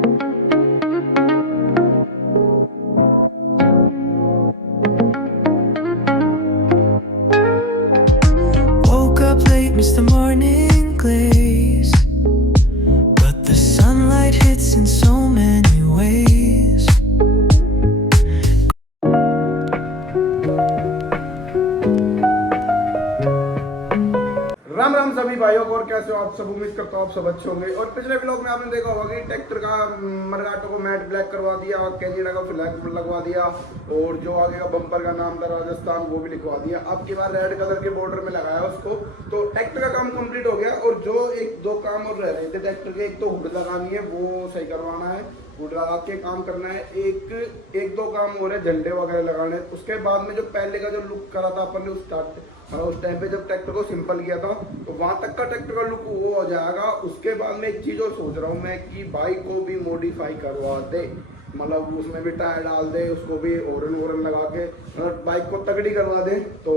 Woke up late, missed the morning glaze, but the sunlight hits in so many ways. Ram Ram सभी भाइयों को, और कैसे हो आप सब। उम्मीद करता हूँ आप सब अच्छे होंगे। और पिछले व्लॉग में आपने देखा होगा कि ट्रैक्टर का मरगाटो को मैट ब्लैक करवा दिया, कैनेडा का फ्लैग लगवा दिया, और जो आगे का बम्पर का नाम था राजस्थान वो भी लिखवा दिया। अब की बार रेड कलर के बॉर्डर में लगाया उसको। तो ट्रैक्टर का काम कंप्लीट हो गया, और जो एक दो काम और रह रहे थे ट्रैक्टर के, एक तो हुड लगानी है, वो सही करवाना है, हुड लगा के काम करना है। एक दो काम हो रहे, झंडे वगैरह लगाने। उसके बाद में जो पहले का जो लुक करा था अपन ने उस टाइम पे जब ट्रैक्टर को सिंपल किया था, तो वहां तक का ट्रैक्टर का लुक वो हो जाएगा। उसके बाद में एक चीज और सोच रहा हूँ मैं कि बाइक को भी मॉडिफाई करवा दे, मतलब उसमें भी टायर डाल दे, उसको भी हॉर्न लगा के मतलब बाइक को तगड़ी करवा दे। तो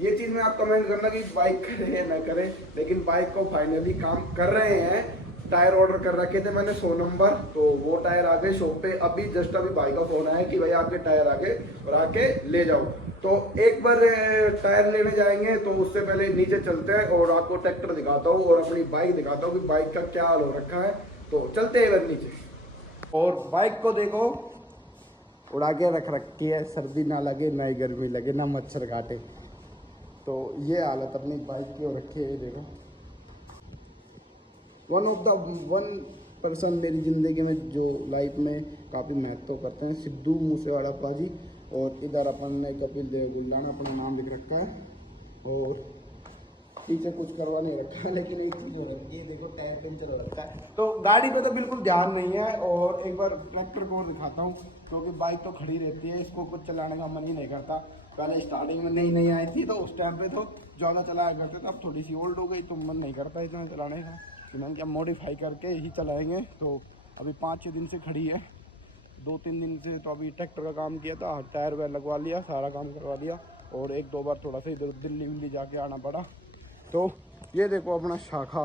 ये चीज में आप कमेंट करना कि बाइक करे या न करे, लेकिन बाइक को फाइनली काम कर रहे हैं। टायर ऑर्डर कर रखे थे मैंने 100 नंबर, तो वो टायर आ गए शॉप पे। अभी जस्ट अभी भाई का फोन आया कि भाई आपके टायर आ गए और आके ले जाओ। तो एक बार टायर लेने जाएंगे, तो उससे पहले नीचे चलते हैं और आपको ट्रैक्टर दिखाता हूँ और अपनी बाइक दिखाता हूँ कि बाइक का क्या हाल हो रखा है। तो चलते हैं इधर नीचे। और बाइक को देखो उड़ा के रख रखी है, सर्दी ना लगे ना ही गर्मी लगे ना मच्छर काटे। तो ये हालत अपनी बाइक की हो रखी है। ये देखो, वन पर्सन मेरी ज़िंदगी में जो लाइफ में काफ़ी महत्व करते हैं, सिद्धू मूसेवाला पाजी। और इधर अपन ने कपिल देव गुल्लाना अपना नाम लिख रखा है, और पीछे कुछ करवा नहीं रखा है, लेकिन एक चीज़ हो रखी है, देखो टायर पंचर हो रखा है। तो गाड़ी पे तो बिल्कुल ध्यान नहीं है। और एक बार ट्रैक्टर को दिखाता हूँ, क्योंकि बाइक तो खड़ी रहती है, इसको कुछ चलाने का मन ही नहीं करता। पहले स्टार्टिंग में नई आई थी तो उस टाइम पे तो ज़्यादा चलाया करते थे, अब थोड़ी सी ओल्ड हो गई तो मन नहीं करता इतना चलाने का। तो मैंने क्या मॉडिफाई करके ही चलाएंगे। तो अभी 5-6 दिन से खड़ी है, 2-3 दिन से तो अभी ट्रैक्टर का काम किया था, टायर वायर लगवा लिया, सारा काम करवा दिया। और एक दो बार थोड़ा सा इधर दिल्ली जाके आना पड़ा। तो ये देखो अपना शाखा,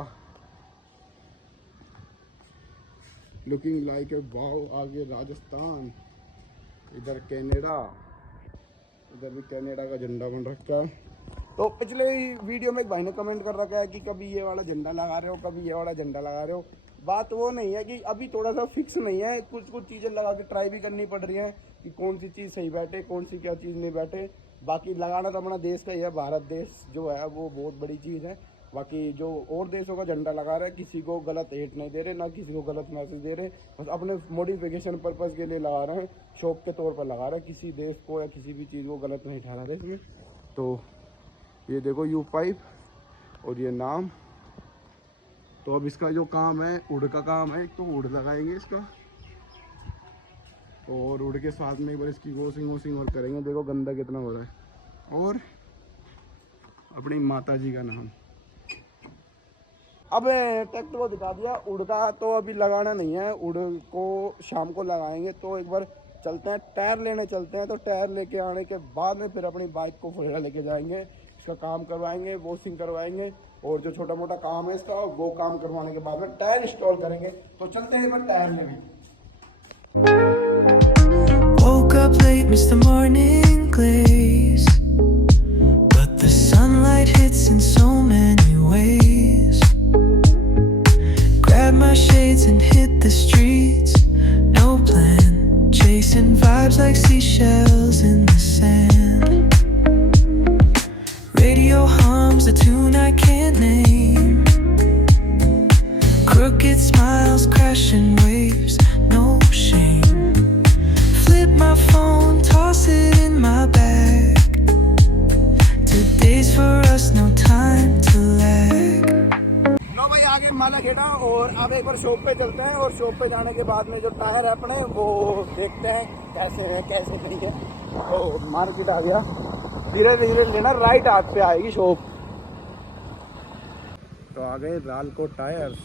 लुकिंग लाइक ए वाव। आगे राजस्थान, इधर कनाडा, इधर भी कनाडा का झंडा बन रखा है। तो पिछले वीडियो में एक भाई ने कमेंट कर रखा है कि कभी ये वाला झंडा लगा रहे हो, कभी ये वाला झंडा लगा रहे हो। बात वो नहीं है कि अभी थोड़ा सा फिक्स नहीं है, कुछ चीज़ें लगा के ट्राई भी करनी पड़ रही है कि कौन सी चीज़ सही बैठे, कौन सी क्या चीज़ नहीं बैठे। बाकी लगाना तो अपना देश का ही है, भारत देश जो है वो बहुत बड़ी चीज़ है। बाकी जो और देशों का झंडा लगा रहा है, किसी को गलत हेट नहीं दे रहे, ना किसी को गलत मैसेज दे रहे, बस अपने मॉडिफिकेशन पर्पज़ के लिए लगा रहे हैं, शौक के तौर पर लगा रहे हैं। किसी देश को या किसी भी चीज़ को गलत नहीं ठहरा रहे इसमें। तो ये देखो U5 और ये नाम। तो अब इसका जो काम है, उड़ का काम है, एक तो उड़ लगाएंगे इसका, और उड़ के साथ में एक बार इसकी वॉशिंग और करेंगे। देखो गंदा कितना हो रहा है। और अपनी माता जी का नाम। अब ट्रैक्टर को दिखा दिया, उड़ का तो अभी लगाना नहीं है, उड़ को शाम को लगाएंगे। तो एक बार चलते हैं, टायर लेने चलते हैं। तो टायर लेके आने के बाद में फिर अपनी बाइक को फुलेरा लेके जाएंगे, इसका काम करवाएंगे, वॉशिंग करवाएंगे, और जो छोटा मोटा काम है इसका वो काम करवाने के बाद में टायर इंस्टॉल करेंगे। तो चलते हैं एक बार टायर लेने। Woke up late, missed the morning glaze, but the sunlight hits in so many ways. Grab my shades and hit the streets, no plan, chasing vibes like seashells in the sand. Radio hums a tune I can't name, crooked smiles, crashing waves, no shame. Flip my phone, toss it in my bag. Today's for us, no time to lag. लो भाई, आगे माला खेड़ा, और अब एक बार shop पे चलते हैं। और shop पे जाने के बाद में जो टायर है अपने वो देखते हैं कैसे है कैसे नहीं है। तो मार्केट आ गया, धीरे धीरे लेना, राइट हाथ पे आएगी शॉप। तो आ गए रालको टायर्स।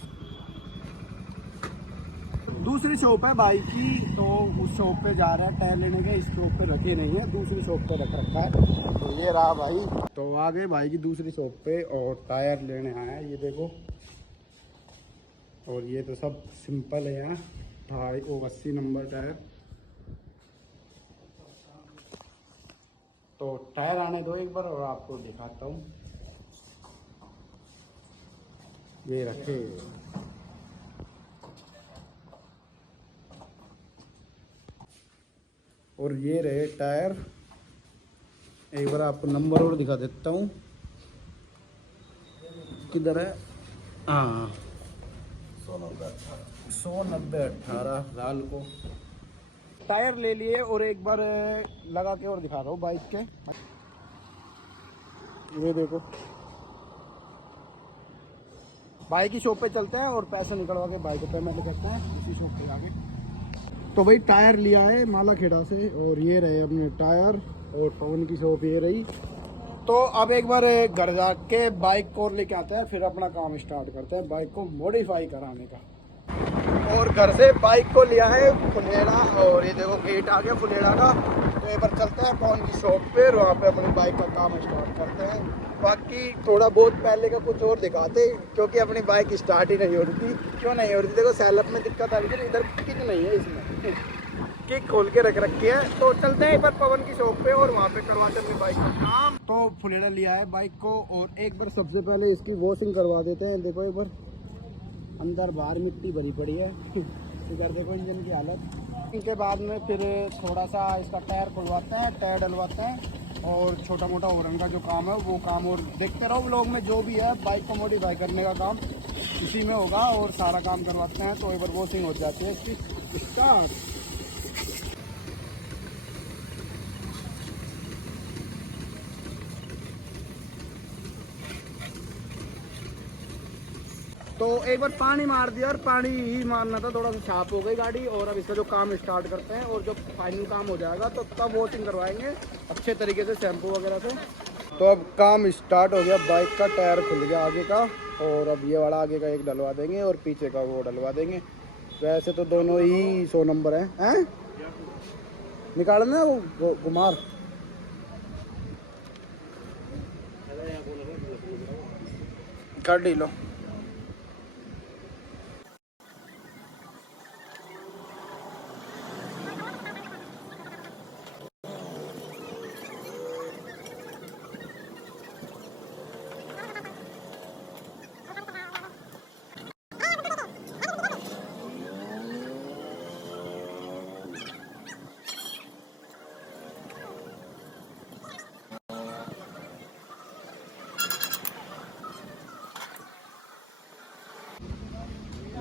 दूसरी शॉप है बाइक की, तो उस शॉप पे जा रहे हैं टायर लेने के। इस शॉप पे रखे नहीं है, दूसरी शॉप पे रख रखा है। तो ये रहा भाई। तो आ गए भाई की दूसरी शॉप पे और टायर लेने आए हैं, ये देखो। और ये तो सब सिंपल है यहाँ, 80 नंबर टायर। तो टायर आने दो एक बार और आपको दिखाता हूँ। ये रखे, और ये रहे टायर। एक बार आपको नंबर और दिखा देता हूँ, किधर है? हाँ, 190/18 लाल को टायर ले लिए। और एक बार लगा के और दिखा रहा हूँ बाइक के। ये देखो, बाइक की शॉप पे चलते हैं और पैसे निकलवा के बाइक को पेमेंट करते हैं इसी शॉप पे आगे। तो भाई टायर लिया है मालाखेड़ा से, और ये रहे अपने टायर, और फोन की शॉप ये रही। तो अब एक बार घर जाके बाइक को लेके आते हैं, फिर अपना काम स्टार्ट करते हैं बाइक को मॉडिफाई कराने का। और घर से बाइक को लिया है फुलेड़ा, और ये देखो गेट आ गया फुलेड़ा का। तो एक बार चलते हैं फोन की शॉप पे, और वहाँ पे अपनी बाइक का काम स्टार्ट करते हैं। बाकी थोड़ा बहुत पहले का कुछ और दिखाते, क्योंकि अपनी बाइक स्टार्ट ही नहीं हो रही थी। क्यों नहीं हो रही थी? देखो सेलअप में दिक्कत आ रही थी, इधर किक नहीं है, इसमें किक खोल के रख रखी है। तो चलते हैं एक बार पवन की शॉप पे, और वहाँ पे करवाते हैं अपनी बाइक का काम। तो फुलेड़ा लिया है बाइक को, और एक बार सबसे पहले इसकी वॉशिंग करवा देते हैं। देखो एक बार अंदर बाहर मिट्टी भरी पड़ी है। इधर देखो इंजन की हालत। इनके बाद में फिर थोड़ा सा इसका टायर खुलवाते हैं, टायर डलवाते हैं, और छोटा मोटा ओवरन का जो काम है वो काम। और देखते रहो व्लॉग में, जो भी है बाइक को मॉडिफाई करने का काम इसी में होगा, और सारा काम करवाते हैं। तो एक बार वॉशिंग हो जाती है इसकी स्टार्ट। तो एक बार पानी मार दिया, और पानी ही मारना था, थोड़ा सा साफ हो गई गाड़ी। और अब इसका जो काम स्टार्ट करते हैं, और जब फाइनल काम हो जाएगा तो तब वॉशिंग करवाएंगे अच्छे तरीके से शैम्पू वगैरह से। तो अब काम स्टार्ट हो गया, बाइक का टायर खुल गया आगे का, और अब ये वाला आगे का एक डलवा देंगे और पीछे का वो डलवा देंगे। वैसे तो दोनों ही 100 नंबर हैं। निकालना है वो कुमार। कर डी लो।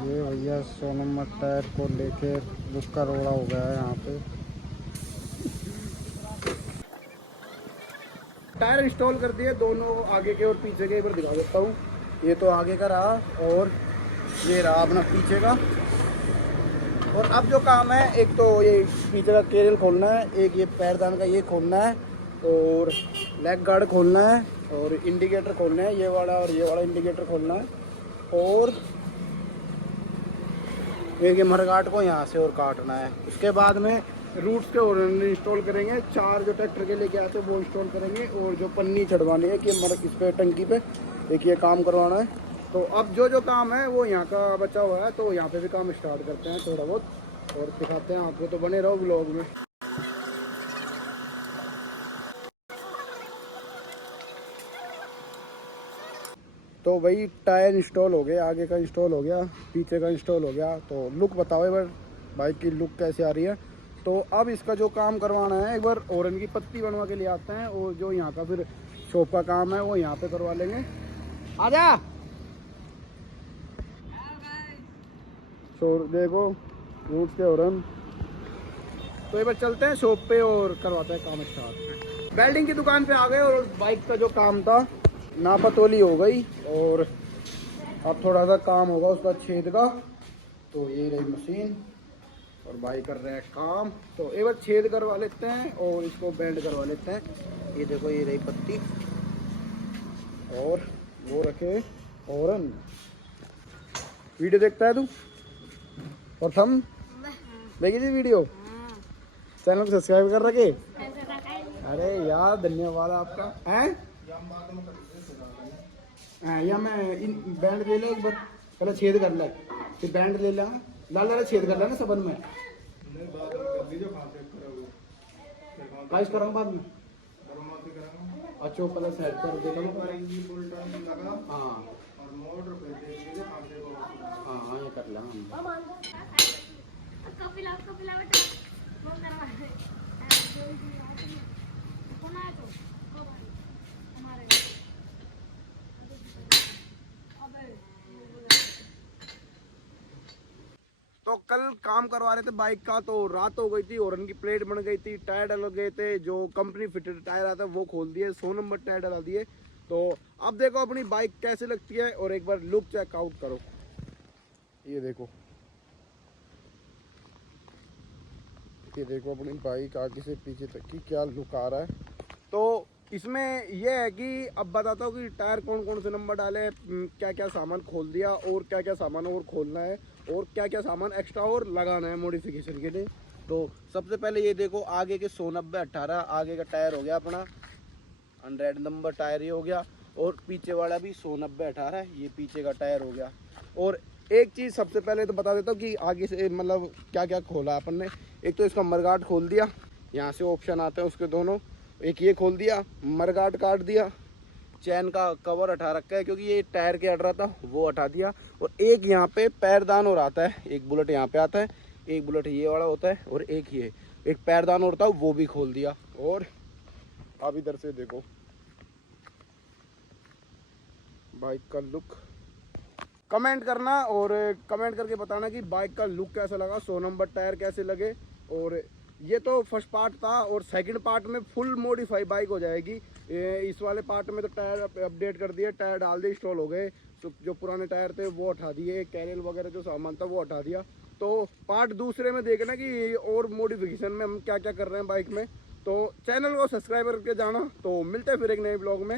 ये भैया 100 नंबर टायर को लेके बुक्का रोड़ा हो गया है यहाँ पे। टायर इंस्टॉल कर दिए दोनों आगे के और पीछे के। एक बार दिखा देता हूँ। ये तो आगे का रहा, और ये रहा अपना पीछे का। और अब जो काम है, एक तो ये पीछे का केरियल खोलना है, एक ये पैरदान का ये खोलना है, और लेग गार्ड खोलना है, और इंडिकेटर खोलना है, ये वाला और ये वाला इंडिकेटर खोलना है। और एक ये मरगाट को यहाँ से और काटना है। उसके बाद में रूट्स के और इंस्टॉल करेंगे। 4 जो ट्रैक्टर के लेके आते हैं वो इंस्टॉल करेंगे, और जो पन्नी चढ़वानी है कि इस पे टंकी पे एक ये काम करवाना है। तो अब जो काम है वो यहाँ का बचा हुआ है, तो यहाँ पे भी काम स्टार्ट करते हैं थोड़ा बहुत, और दिखाते हैं आपको। तो बने रहो ब्लॉग में। तो भाई टायर इंस्टॉल हो गया, आगे का इंस्टॉल हो गया, पीछे का इंस्टॉल हो गया। तो लुक बताओ एक बार बाइक की लुक कैसे आ रही है। तो अब इसका जो काम करवाना है, एक बार ओरन की पत्ती बनवा के ले आते हैं, और जो यहाँ का फिर शॉप का काम है वो यहाँ पे करवा लेंगे। आजा। तो देखो रूट्स के ओरन। तो एक बार चलते हैं शॉप पे और करवाते हैं काम स्टार्ट। वेल्डिंग की दुकान पे आ गए, और बाइक का जो काम था नापतोली हो गई, और अब थोड़ा सा काम होगा उसका छेद का। तो ये रही मशीन, और भाई कर रहे हैं काम। तो एक बार छेद करवा लेते हैं, और इसको बेंड करवा लेते हैं। ये देखो ये रही पत्ती, और वो रखे ओरन। वीडियो देखता है तू? और थम देखी थी वीडियो? चैनल को सब्सक्राइब कर रखे? अरे यार धन्यवाद आपका। हैं या मैं बैंड ले ला एक बार, पहले छेद कर ला, फिर बैंड ले ला। लाल लाल छेद कर लेना सबन में, काइस कराऊं बाद में। अच्छा पहले सेट कर देगा। हाँ हाँ ये कर लेना। तो कल काम करवा रहे थे बाइक का, तो रात हो गई थी और उनकी प्लेट बन गई थी, टायर डल गए थे, जो कंपनी फिटेड टायर आता है वो खोल दिए, 100 नंबर टायर डला दिए। तो अब देखो अपनी बाइक कैसे लगती है और एक बार लुक चेकआउट करो। ये देखो, ये देखो अपनी बाइक आगे से पीछे तक की क्या लुक आ रहा है। तो इसमें यह है कि अब बताता हूँ कि टायर कौन कौन से नंबर डाले, क्या क्या सामान खोल दिया और क्या क्या सामान और खोलना है और क्या क्या सामान एक्स्ट्रा और लगाना है मॉडिफिकेशन के लिए। तो सबसे पहले ये देखो, आगे के 190/18 आगे का टायर हो गया अपना 100 नंबर टायर ये हो गया, और पीछे वाला भी 190/18 ये पीछे का टायर हो गया। और एक चीज़ सबसे पहले तो बता देता हूँ कि आगे से मतलब क्या क्या खोला अपन ने। एक तो इसका मरगाट खोल दिया, यहाँ से ऑप्शन आते हैं उसके दोनों, एक ये खोल दिया, मरगाट काट दिया, चैन का कवर हटा रखा है क्योंकि ये टायर के हट रहा था वो हटा दिया, और एक यहाँ पे पैरदान और आता है, एक बुलेट यहाँ पे आता है, एक बुलेट ये वाला होता है, और एक ये एक पैरदान और होता है वो भी खोल दिया। और अब इधर से देखो बाइक का लुक, कमेंट करना और कमेंट करके बताना कि बाइक का लुक कैसा लगा, 100 नंबर टायर कैसे लगे। और ये तो फर्स्ट पार्ट था, और सेकंड पार्ट में फुल मॉडिफाई बाइक हो जाएगी। इस वाले पार्ट में तो टायर अपडेट कर दिए, टायर डाल दिए, इंस्टॉल हो गए, तो जो पुराने टायर थे वो हटा दिए, कैरियल वगैरह जो सामान था वो हटा दिया। तो पार्ट दूसरे में देखना कि और मॉडिफिकेशन में हम क्या क्या कर रहे हैं बाइक में। तो चैनल को सब्सक्राइब करके जाना। तो मिलते हैं फिर एक नए ब्लॉग में।